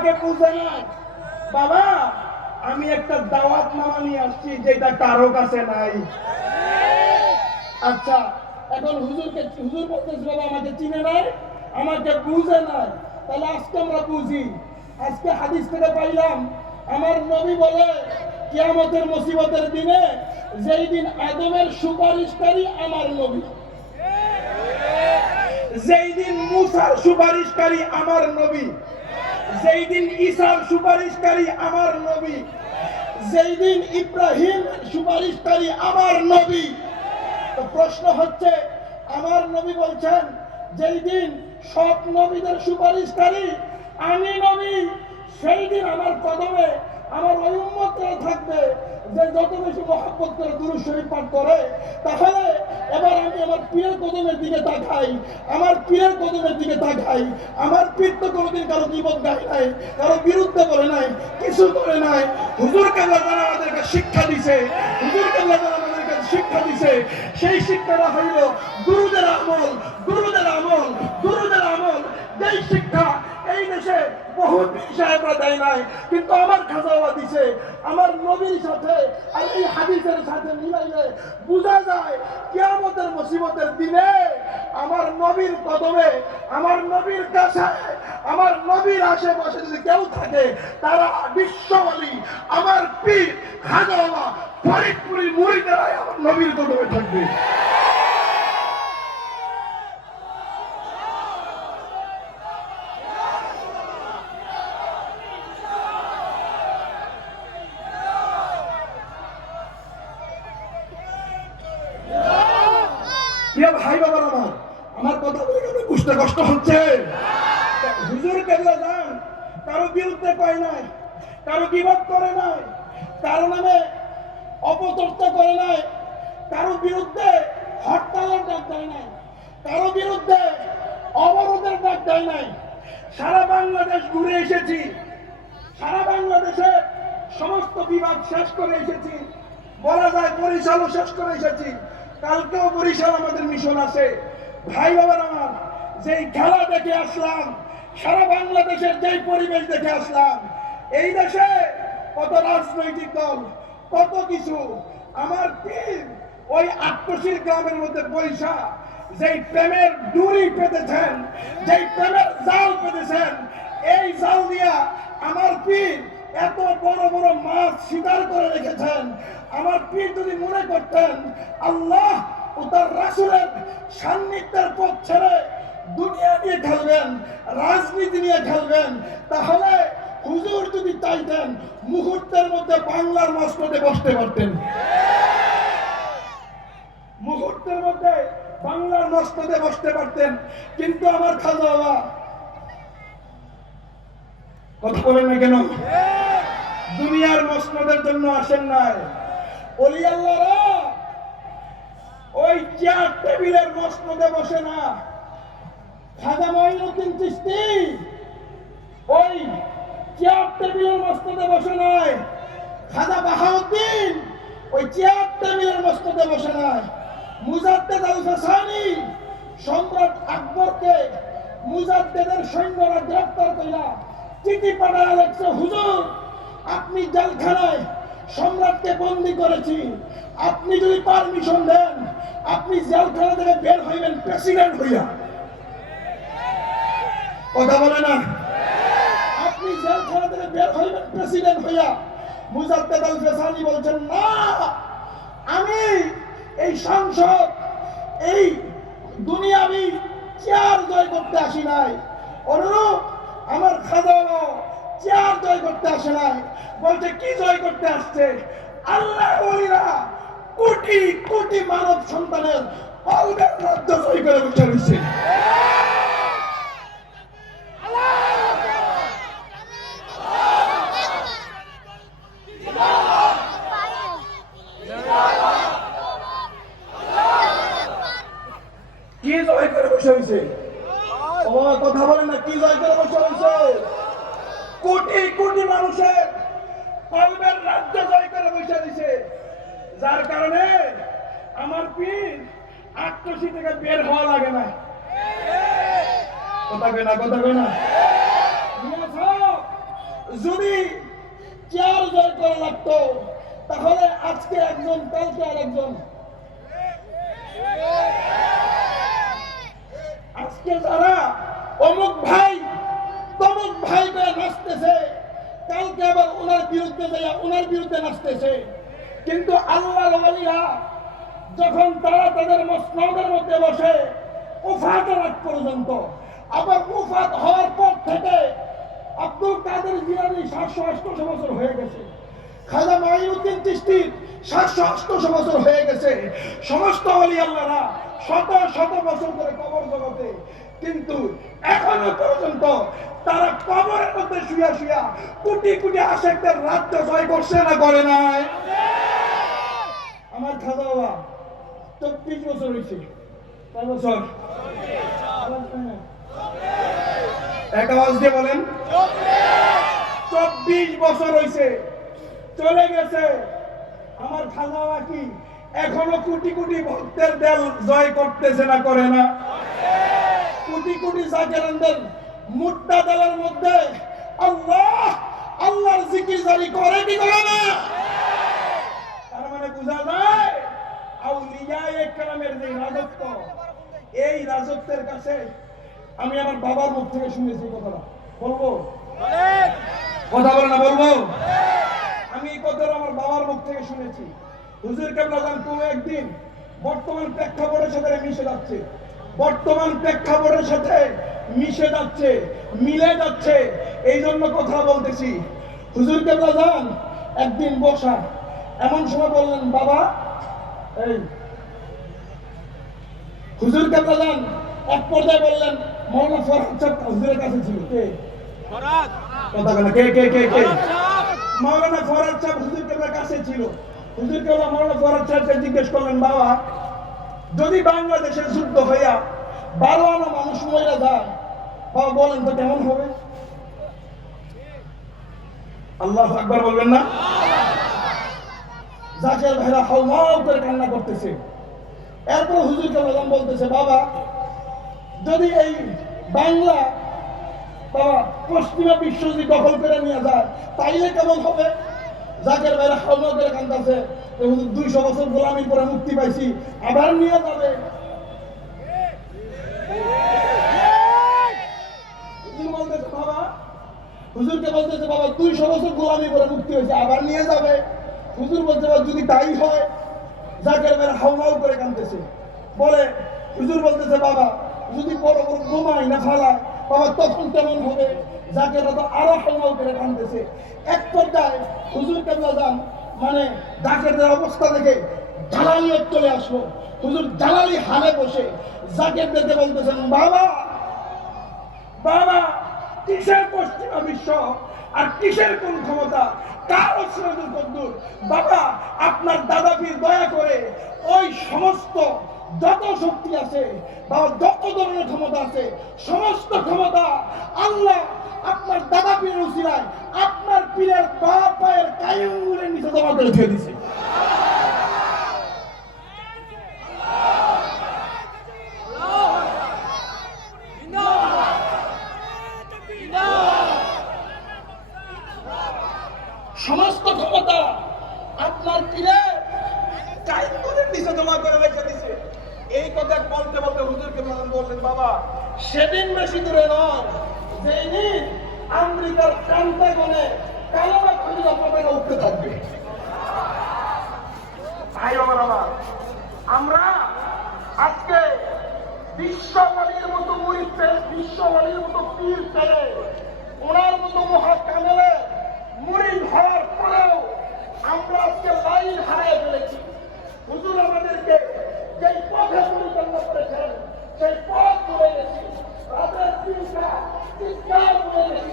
আমাকে বুঝে না বাবা, আমি একটা দাওয়াত নামা নিয়ে আসছি যেটা কারও কাছে নাই। আচ্ছা এখন হুজুরকে হুজুর বলতেছে আমাকে চিনে নাই, আমাকে বুঝে নাই। তাহলে আজকে আমরা বুঝি। আজকে হাদিস থেকে পাইলাম, আমার নবী বলে, কিয়ামতের মুসিবতের দিনে যেই দিন আদমের সুপারিশকারী আমার নবী। যেই দিন মুসার সুপারিশকারী আমার নবী। যেই দিন ঈশার সুপারিশকারী আমার নবী যেই দিন ইব্রাহিম সুপারিশকারী আমার নবী, তো প্রশ্ন হচ্ছে, আমার নবী বলছেন যেই দিন সব নবীদের সুপারিশকারী আমি নবী সেই দিন আমার কদমে আমার ওই উম্মতরা থাকবে যে যত বেশি মহাব্বত করে দুরু শরীফ পাঠ করে, তাহলে এবার আমি আমার পীরের কদমের দিকে তাকাই, আমার পীরের কদমের দিকে তাকাই। আমার পীর তো কোনোদিন কারও জীবন গায় নাই, কারও বিরুদ্ধে বলে নাই, কিছু করে নাই। হুজুর কেবলা যারা আমাদেরকে শিক্ষা দিছে, হুজুর কেবলা যারা আমাদেরকে শিক্ষা দিছে, সেই শিক্ষাটা হইল, গুরুদের আমল গুরুদের আমল গুরুদের আমল, যেই শিক্ষা দেশে বহু পীর সাহেবরা দেয় নাই, কিন্তু আমার খাজাওয়া দিছে, আমার নবীর সাথে আর এই হাদিসের সাথে মিলাইলে বোঝা যায়, কিয়ামতের মুসিবতের দিনে আমার নবীর কদমে, আমার নবীর কাছে, আমার নবীর আশেপাশে যদি কেউ থাকে, তারা বিশ্ববলী আমার পীর খাজাওয়া, ফরিদপুরি মুড়িদারাই আমার নবীর কদমে থাকবে। প্রিয় ভাই বাবার আমার? আমার কথা বলে কেন বুঝতে কষ্ট হচ্ছে? হুজুর কেবলা যান, কারও বিরুদ্ধে পায় নাই, কারও বিবাদ করে নাই, কারও নামে অপচর্চা করে নাই, কারও বিরুদ্ধে হরতালের ডাক দেয় নাই, কারও বিরুদ্ধে অবরোধের ডাক দেয় নাই। সারা বাংলাদেশ ঘুরে এসেছি, সারা বাংলাদেশে সমস্ত বিভাগ শেষ করে এসেছি, বলা যায় বরিশালও শেষ করে এসেছি। কালকেও বরিশাল আমাদের মিশন আছে। ভাই বাবার আমার, যেই খেলা দেখে আসলাম, সারা বাংলাদেশের যেই পরিবেশ দেখে আসলাম, এই দেশে কত রাজনৈতিক দল, কত কিছু, আমার পীর ওই আত্মশীল গ্রামের মধ্যে বৈশা, যেই প্রেমের ডুরি পেতেছেন, যেই প্রেমের জাল পেতেছেন, এই জাল দিয়া আমার পীর এত বড় বড় মাছ শিকার করে রেখেছেন। আমার পীর যদি মনে করতেন, আল্লাহ ও তার রাসুলের সান্নিধ্যের পথ ছেড়ে দুনিয়া নিয়ে খেলবেন, রাজনীতি নিয়ে খেলবেন, তাহলে হুজুর যদি চাইতেন, মুহূর্তের মধ্যে বাংলার মস্কটে বসতে পারতেন। মুহূর্তের মধ্যে বাংলার মস্তদে বসতে পারতেন। কিন্তু আমার খাজা কথা বলেন না কেন? দুনিয়ার মসনদের জন্য আসেন নাই। অলি ওই চেয়ার টেবিলের মসনদে বসে না। খাজা মঈনুদ্দিন চিস্তি ওই চেয়ার টেবিলের মসনদে বসে নাই। খাজা বাহাউদ্দিন, ওই চেয়ার টেবিলের মসনদে বসে নাই। মুজাদ্দেদ আল সম্রাট আকবরকে মুজাদ্দেদের সৈন্যরা গ্রেফতার কইরা চিঠি পাঠায় লেখছে হুজুর আপনি জেলখানায় সম্রাটকে বন্দি করেছি। আপনি যদি পারমিশন দেন, আপনি জেলখানা থেকে বের হইবেন, প্রেসিডেন্ট হইয়া। কথা বলে না? আপনি জেলখানা থেকে বের হইবেন, প্রেসিডেন্ট হইয়া। মুজাদ্দেদ ফেসানি বলছেন, না, আমি এই সংসদ, এই দুনিয়াবি চেয়ার জয় করতে আসি নাই। অনুরূপ আমার খাজা চেয়ার জয় করতে আসে নাই, বলছে, কি জয় করতে আসছে? আল্লাহ বলিরা কোটি কোটি মানব সন্তানের কলবের রাজ্য জয় করে বসে রয়েছে কি জয় করে বসে রয়েছে? ও, কথা বলেন না, কি জয় করে বসে রয়েছে? কোটি কোটি মানুষের কলবের রাজ্য জয় করে বসে দিছে। যার কারণে আমার পীর আত্মসী থেকে বের হওয়া লাগে না। কথা কই না কথা কই না। নিয়ে আসো, যদি চেয়ার জয় লাগতো তাহলে আজকে একজন কালকে আরেকজন। আজকে যারা অমুক ভাই তমুক ভাই করে নাচতেছে কালকে আবার ওনার বিরুদ্ধে যাইয়া ওনার বিরুদ্ধে নাচতেছে। কিন্তু আল্লাহর ওয়ালিরা যখন তারা তাদের মসনদের মধ্যে বসে উফাতের আগ পর্যন্ত, আবার উফাত হওয়ার পর থেকে আব্দুল কাদের জিলানি সাতশো আটশো বছর হয়ে গেছে। খাজা মাইনুদ্দিন চিস্তির সাতশো আটশো বছর হয়ে গেছে। সমস্ত অলি আল্লাহরা শত শত বছর ধরে কবর জগতে কিন্তু এখনও পর্যন্ত তারা কবরের মধ্যে শুয়া শুয়া কোটি কোটি আশেকদের রাজ্য জয় করছে না করে নাই? আমার খাজা বাবা, চব্বিশ বছর হয়েছে কয় বছর? এক আওয়াজ দিয়ে বলেন। চব্বিশ বছর হয়েছে চলে গেছে। আমার খাজা বাবা কি এখনও কোটি কোটি ভক্তের দেল জয় করতেছে না করে না? কোটি কোটি জাকেরানদের দলের মধ্যে আল্লাহ, আল্লাহর জিকির জারি করে কি করে না? তার মানে বোঝা যায় আউলিয়া একরামের যে রাজত্ব, এই রাজত্বের কাছে আমি আমার বাবার মুখ থেকে শুনেছি কথাটা। বলব? কথা বলে না বলব? আমি এই কথাটা আমার বাবার মুখ থেকে শুনেছি। হুজুর জান কোনো একদিন বর্তমান প্রেক্ষাপটের সাথে মিশে যাচ্ছে। বর্তমান প্রেক্ষাপটের সাথে মিশে যাচ্ছে মিলে যাচ্ছে এই জন্য কথা বলতেছি। হুজুর কেমন জান একদিন বসা। এমন সময় বললেন বাবা এই হুজুর কেমন জান এক পর্যায়ে বললেন মৌলানা ফরহাদ সাহেব হুজুরের কাছে ছিল। কে? কথা বলে কে কে কে কে? মাওলানা ফরাদ সাহেব হুজুর কেবলার কাছে ছিল। হুজুর কেবলা মাওলানা ফরাদ সাহেবকে জিজ্ঞেস করলেন বাবা যদি বাংলাদেশের যুদ্ধ হইয়া বারো আনা মানুষ মহিলা যায় বলেন তো কেমন হবে? আল্লাহ একবার বলবেন না? জাকের ভাইরা হাউমাউ করে কান্না করতেছে। এরপর হুজুর কেবলা বলতেছে, বাবা, যদি এই বাংলা বাবা পশ্চিমা বিশ্ব যদি দখল করে নিয়ে যায়, তাইলে কেমন হবে? জাকের বাইরে হাওয়া করে কান্দাছে দুইশো বছর গোলামি করে মুক্তি পাইছি, আবার নিয়ে যাবে। বাবা, হুজুরকে বলতেছে, বাবা বছর গোলামি করে মুক্তি হয়েছে, আবার নিয়ে যাবে। হুজুর যদি তাই হয়, জাকের করে বলে, হুজুর বলতেছে, বাবা, যদি বড় না ফালায় তখন কেমন হবে যাকে আরও করে কান্দতেছে এক পর্যায়ে হুজুর মানে অবস্থা দেখে চলে হুজুর হালে বসে বলতেছেন, বাবা বাবা, কিসের পশ্চিমা বিশ্ব আর কিসের কোন ক্ষমতা? কার অস্ত্রের কদ্দুর বাবা, আপনার দাদা পীর দয়া করে ওই সমস্ত যত শক্তি আছে, বাবা যত ধরনের ক্ষমতা আছে, সমস্ত ক্ষমতা আল্লাহ আপনার দাদা উসিলায়, আপনার পীরের বা পায়ের কায়ুরে নিচে জমা করে দিয়ে দিছে সমস্ত ক্ষমতা আপনার পীরের কায়ুরের নিচে জমা করে রেখে দিছে এই কথা বলতে বলতে হুজুরকে বললেন, বাবা, সেদিন বেশি দূরে নয়। যেদিন আমেরিকার প্রান্তাগণে কালোরা খুঁজে পতাকা উঠতে থাকবে। ভাই, আমার আমার আমরা আজকে বিশ্ববাণীর মতো মুড়ি বিশ্ববাণীর মতো পীর পেয়ে ওনার মতো মহা কামেলে মুড়ি হওয়ার পরেও আমরা আজকে লাইন হারিয়ে ফেলেছি। হুজুর আমাদেরকে যেই পথে পরিচালনা করেছেন সেই পথ চলে গেছি। তাদের চিন্তা চিন্তা করে গেছি।